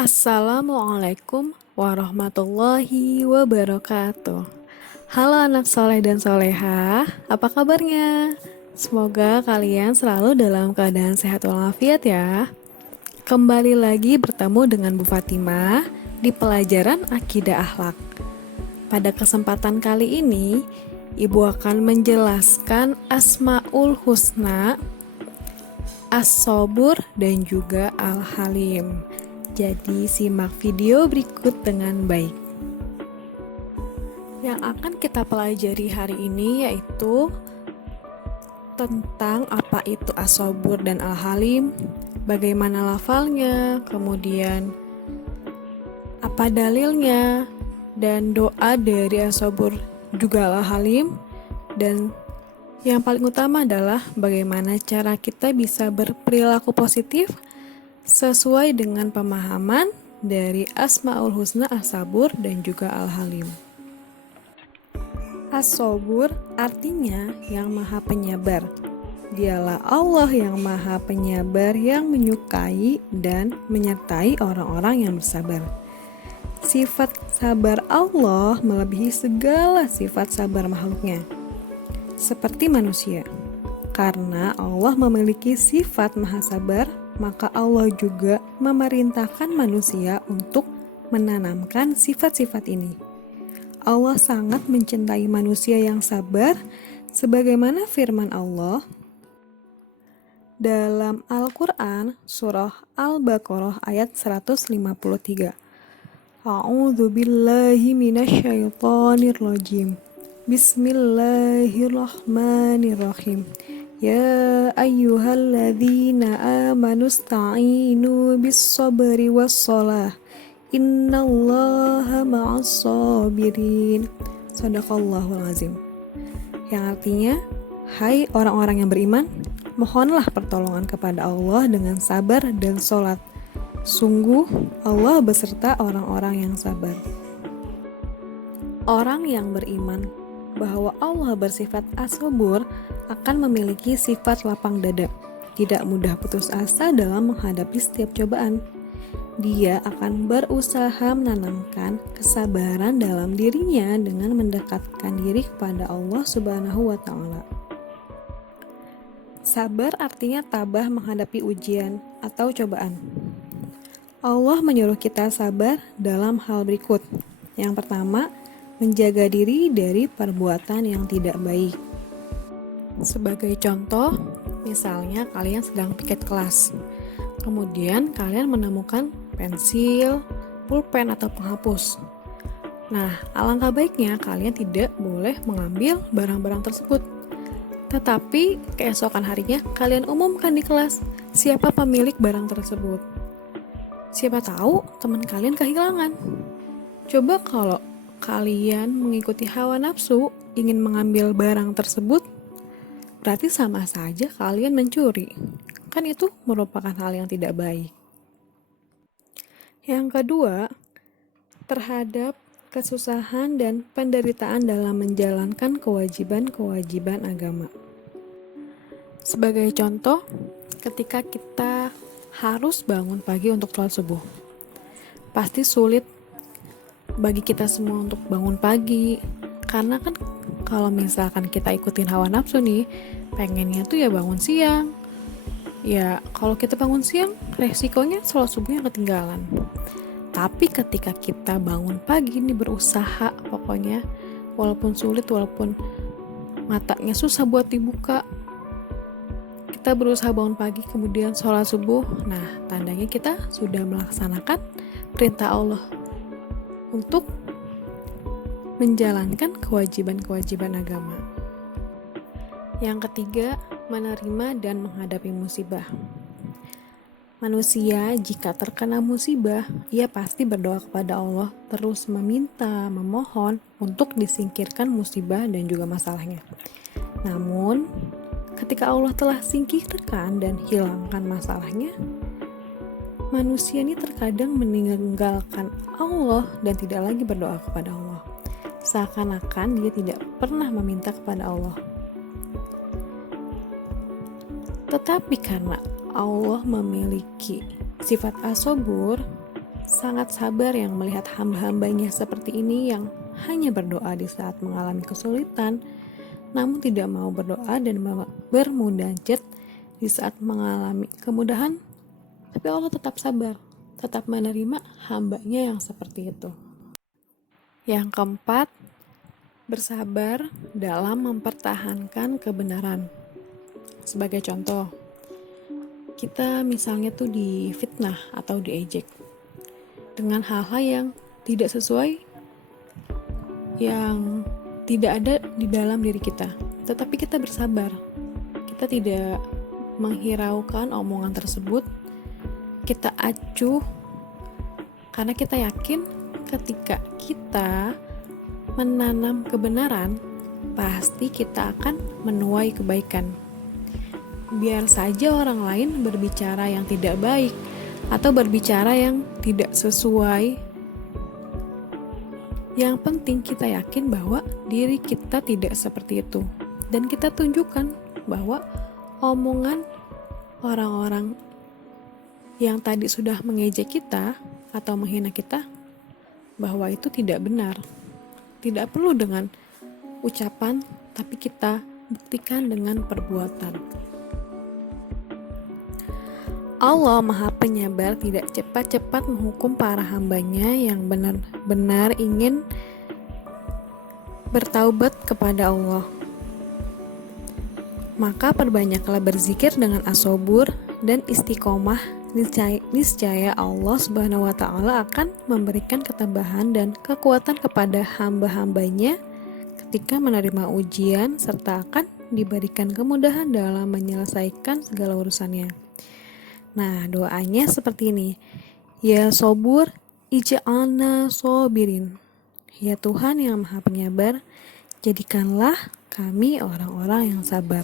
Assalamualaikum warahmatullahi wabarakatuh. Halo anak soleh dan soleha, apa kabarnya? Semoga kalian selalu dalam keadaan sehat walafiat ya. Kembali lagi bertemu dengan Bu Fatimah di pelajaran Akidah Akhlak. Pada kesempatan kali ini, Ibu akan menjelaskan Asmaul Husna, As-Sobur, dan juga Al-Halim. Jadi simak video berikut dengan baik. Yang akan kita pelajari hari ini yaitu tentang apa itu As-Sobur dan Al-Halim, bagaimana lafalnya, kemudian apa dalilnya, dan doa dari As-Sobur juga Al-Halim, dan yang paling utama adalah bagaimana cara kita bisa berperilaku positif sesuai dengan pemahaman dari Asmaul Husna, As-Sabur, dan juga Al-Halim. As-Sabur artinya yang maha penyabar. Dialah Allah yang maha penyabar yang menyukai dan menyertai orang-orang yang bersabar. Sifat sabar Allah melebihi segala sifat sabar makhluknya. Seperti manusia. Karena Allah memiliki sifat maha sabar, maka Allah juga memerintahkan manusia untuk menanamkan sifat-sifat ini. Allah sangat mencintai manusia yang sabar, sebagaimana firman Allah dalam Al-Quran surah Al-Baqarah ayat 153. A'udzu billahi minasyaitonir rajim. Bismillahirrahmanirrahim. Ya ayyuhalladzina amanu sta'inu bis-sabri was-shalah. Innallaha ma'as-sabirin. Shadaqallahul azim. Yang artinya, hai orang-orang yang beriman, mohonlah pertolongan kepada Allah dengan sabar dan sholat. Sungguh Allah beserta orang-orang yang sabar. Orang yang beriman bahwa Allah bersifat as-sabur akan memiliki sifat lapang dada, tidak mudah putus asa dalam menghadapi setiap cobaan. Dia akan berusaha menanamkan kesabaran dalam dirinya dengan mendekatkan diri kepada Allah Subhanahu wa Ta'ala. Sabar artinya tabah menghadapi ujian atau cobaan. Allah menyuruh kita sabar dalam hal berikut. Yang pertama, menjaga diri dari perbuatan yang tidak baik. Sebagai contoh, misalnya kalian sedang piket kelas. Kemudian kalian menemukan pensil, pulpen, atau penghapus. Nah, alangkah baiknya kalian tidak boleh mengambil barang-barang tersebut. Tetapi keesokan harinya kalian umumkan di kelas siapa pemilik barang tersebut. Siapa tahu teman kalian kehilangan. Coba kalau kalian mengikuti hawa nafsu ingin mengambil barang tersebut, berarti sama saja kalian mencuri. Kan itu merupakan hal yang tidak baik. Yang kedua, terhadap kesusahan dan penderitaan dalam menjalankan kewajiban-kewajiban agama. Sebagai contoh, ketika kita harus bangun pagi untuk sholat subuh, pasti sulit bagi kita semua untuk bangun pagi, karena kan kalau misalkan kita ikutin hawa nafsu nih, pengennya tuh ya bangun siang. Ya kalau kita bangun siang, resikonya sholat subuhnya ketinggalan. Tapi ketika kita bangun pagi nih, berusaha pokoknya, walaupun sulit, walaupun matanya susah buat dibuka, kita berusaha bangun pagi kemudian sholat subuh. Nah, tandanya kita sudah melaksanakan perintah Allah untuk menjalankan kewajiban-kewajiban agama. Yang ketiga, menerima dan menghadapi musibah. Manusia jika terkena musibah, ia pasti berdoa kepada Allah, terus meminta, memohon untuk disingkirkan musibah dan juga masalahnya. Namun, ketika Allah telah singkirkan dan hilangkan masalahnya, manusia ini terkadang meninggalkan Allah dan tidak lagi berdoa kepada Allah. Seakan-akan dia tidak pernah meminta kepada Allah. Tetapi karena Allah memiliki sifat as-sabur, sangat sabar yang melihat hamba-hambanya seperti ini yang hanya berdoa di saat mengalami kesulitan, namun tidak mau berdoa dan bermunajat di saat mengalami kemudahan, tapi Allah tetap sabar, tetap menerima hambanya yang seperti itu. Yang keempat, bersabar dalam mempertahankan kebenaran. Sebagai contoh, kita misalnya tuh difitnah atau diejek dengan hal-hal yang tidak sesuai, yang tidak ada di dalam diri kita, tetapi kita bersabar. Kita tidak menghiraukan omongan tersebut, kita acuh, karena kita yakin ketika kita menanam kebenaran, pasti kita akan menuai kebaikan. Biar saja orang lain berbicara yang tidak baik atau berbicara yang tidak sesuai, yang penting kita yakin bahwa diri kita tidak seperti itu, dan kita tunjukkan bahwa omongan orang-orang yang tadi sudah mengejek kita atau menghina kita, bahwa itu tidak benar. Tidak perlu dengan ucapan, tapi kita buktikan dengan perbuatan. Allah Maha Penyabar tidak cepat-cepat menghukum para hambanya yang benar-benar ingin bertaubat kepada Allah. Maka perbanyaklah berzikir dengan as-sabur dan istiqomah, niscaya Allah Subhanahu wa Ta'ala akan memberikan ketabahan dan kekuatan kepada hamba-hambanya ketika menerima ujian, serta akan diberikan kemudahan dalam menyelesaikan segala urusannya. Nah, doanya seperti ini. Ya Sobur, ij'alna sobirin. Ya Tuhan yang Maha Penyabar, jadikanlah kami orang-orang yang sabar.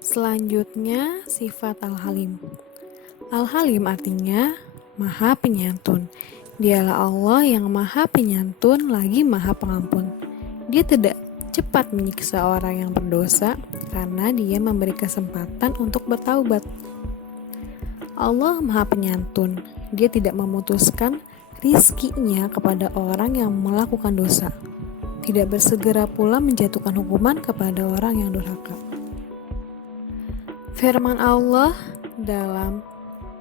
Selanjutnya, sifat Al-Halim. Al-Halim artinya Maha Penyantun. Dialah Allah yang Maha Penyantun lagi Maha Pengampun. Dia tidak cepat menyiksa orang yang berdosa karena dia memberi kesempatan untuk bertaubat. Allah Maha Penyantun. Dia tidak memutuskan rizkinya kepada orang yang melakukan dosa. Tidak bersegera pula menjatuhkan hukuman kepada orang yang durhaka. Firman Allah dalam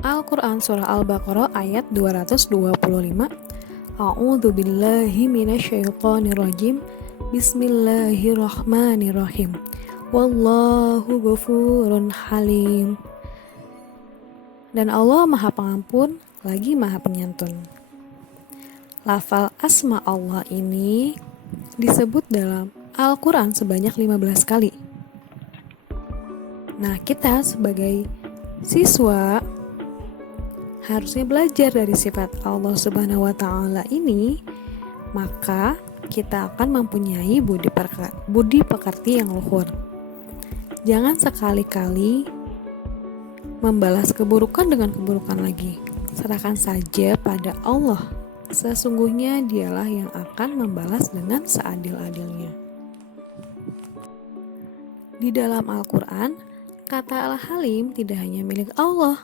Al-Quran Surah Al-Baqarah ayat 225, A'udzu billahi minasyaitonir rajim. Bismillahirrahmanirrahim. Wallahu ghafurun halim. Dan Allah Maha Pengampun lagi Maha Penyantun. Lafal asma Allah ini disebut dalam Al-Quran sebanyak 15 kali. Nah, kita sebagai siswa harusnya belajar dari sifat Allah Subhanahu wa Ta'ala ini, maka kita akan mempunyai budi pekerti yang luhur. Jangan sekali-kali membalas keburukan dengan keburukan lagi. Serahkan saja pada Allah. Sesungguhnya Dialah yang akan membalas dengan seadil-adilnya. Di dalam Al-Quran, kata Al-Halim tidak hanya milik Allah,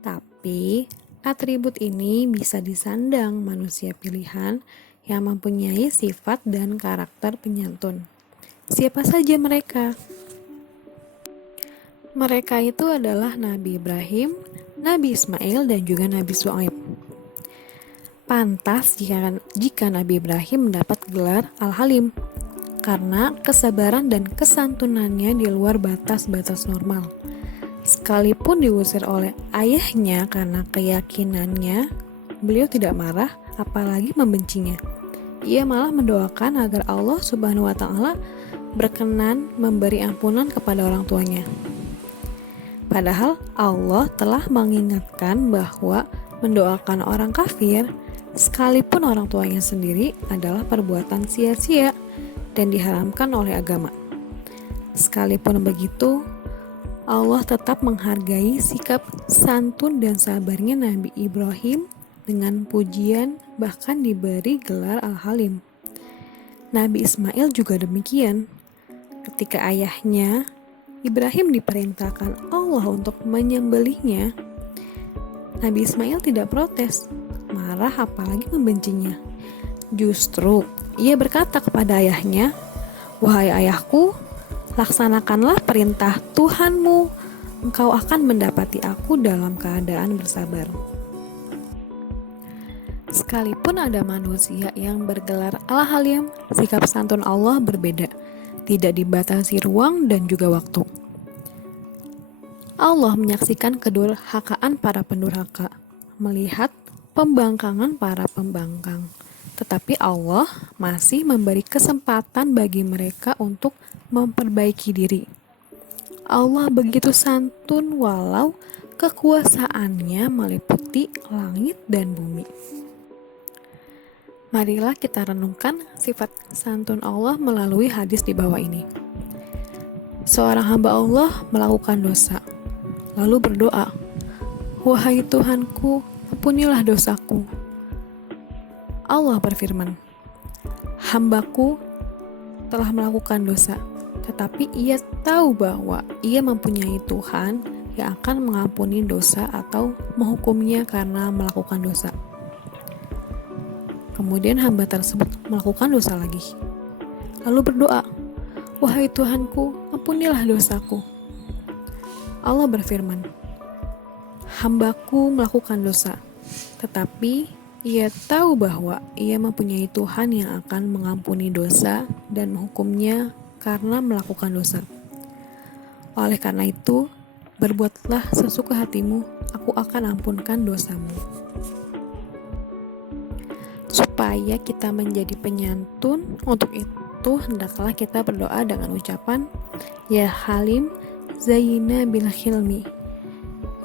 tapi atribut ini bisa disandang manusia pilihan yang mempunyai sifat dan karakter penyantun. Siapa saja mereka? Mereka itu adalah Nabi Ibrahim, Nabi Ismail, dan juga Nabi Syuaib. Pantas jika Nabi Ibrahim mendapat gelar Al-Halim, karena kesabaran dan kesantunannya di luar batas-batas normal. Sekalipun diusir oleh ayahnya karena keyakinannya, beliau tidak marah, apalagi membencinya. Ia malah mendoakan agar Allah Subhanahu wa Ta'ala berkenan memberi ampunan kepada orang tuanya. Padahal Allah telah mengingatkan bahwa mendoakan orang kafir, sekalipun orang tuanya sendiri, adalah perbuatan sia-sia dan diharamkan oleh agama. Sekalipun begitu, Allah tetap menghargai sikap santun dan sabarnya Nabi Ibrahim dengan pujian, bahkan diberi gelar Al-Halim. Nabi Ismail juga demikian. Ketika ayahnya Ibrahim diperintahkan Allah untuk menyembelihnya, Nabi Ismail tidak protes, marah apalagi membencinya. Justru ia berkata kepada ayahnya, "Wahai ayahku, laksanakanlah perintah Tuhanmu, engkau akan mendapati aku dalam keadaan bersabar." Sekalipun ada manusia yang bergelar Al-Halim, sikap santun Allah berbeda, tidak dibatasi ruang dan juga waktu. Allah menyaksikan kedurhakaan para pendurhaka, melihat pembangkangan para pembangkang. Tetapi Allah masih memberi kesempatan bagi mereka untuk memperbaiki diri. Allah begitu santun walau kekuasaannya meliputi langit dan bumi. Marilah kita renungkan sifat santun Allah melalui hadis di bawah ini. Seorang hamba Allah melakukan dosa, lalu berdoa, "Wahai Tuhanku, ampunilah dosaku." Allah berfirman, "Hambaku telah melakukan dosa, tetapi ia tahu bahwa ia mempunyai Tuhan yang akan mengampuni dosa atau menghukumnya karena melakukan dosa." Kemudian hamba tersebut melakukan dosa lagi, lalu berdoa, "Wahai Tuhanku, ampunilah dosaku." Allah berfirman, "Hambaku melakukan dosa, tetapi ia tahu bahwa ia mempunyai Tuhan yang akan mengampuni dosa dan menghukumnya karena melakukan dosa. Oleh karena itu, berbuatlah sesuka hatimu, aku akan ampunkan dosamu." Supaya kita menjadi penyantun, untuk itu hendaklah kita berdoa dengan ucapan, "Ya Halim, zayyina bil hilmi."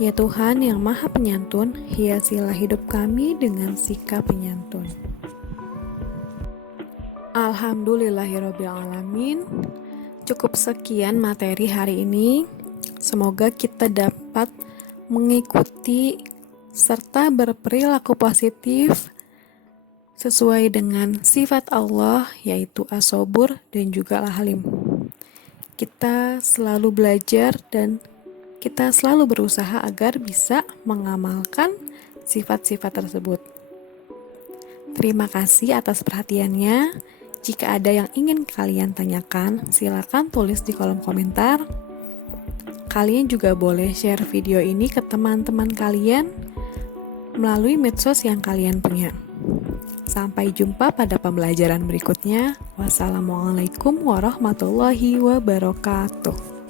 Ya Tuhan yang Maha Penyantun, hiasilah hidup kami dengan sikap penyantun. Alhamdulillahirrabbilalamin. Cukup sekian materi hari ini. Semoga kita dapat mengikuti serta berperilaku positif sesuai dengan sifat Allah, yaitu as-sabur dan juga al-halim. Kita selalu belajar dan kita selalu berusaha agar bisa mengamalkan sifat-sifat tersebut. Terima kasih atas perhatiannya. Jika ada yang ingin kalian tanyakan, silakan tulis di kolom komentar. Kalian juga boleh share video ini ke teman-teman kalian melalui medsos yang kalian punya. Sampai jumpa pada pembelajaran berikutnya. Wassalamualaikum warahmatullahi wabarakatuh.